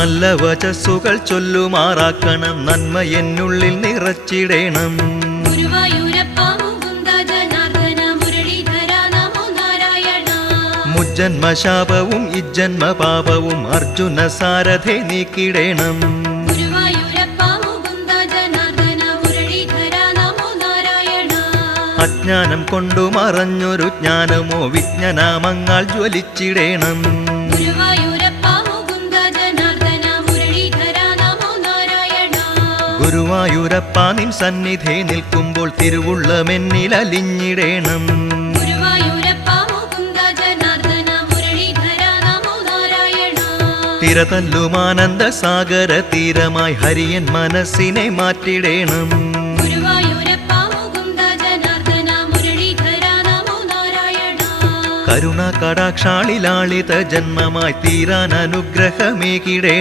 നല്ല വചസ്സുകൾ ചൊല്ലുമാറാക്കണം, നന്മ എന്നുള്ളിൽ നിറച്ചിടേണം. മുജ്ജന്മശാപവും ഇജ്ജന്മ പാപവും അർജുന സാരഥെ നീക്കിടേണം. അജ്ഞാനം കൊണ്ടു മറഞ്ഞൊരു ജ്ഞാനമോ വിജ്ഞാനാമങ്ങൾ ജ്വലിച്ചിടേണം. ഗുരുവായൂരപ്പ നിൻ സന്നിധി നിൽക്കുമ്പോൾ തിരുവുള്ളമെന്നിൽ അലിഞ്ഞിടേണം. തിരതല്ലുമാനന്ദ സാഗര തീരമായി ഹരിയൻ മനസ്സിനെ മാറ്റിടേണം. കരുണ കടാക്ഷാളിലാളിത ജന്മമായി തീരാൻ അനുഗ്രഹമേകിടേണം.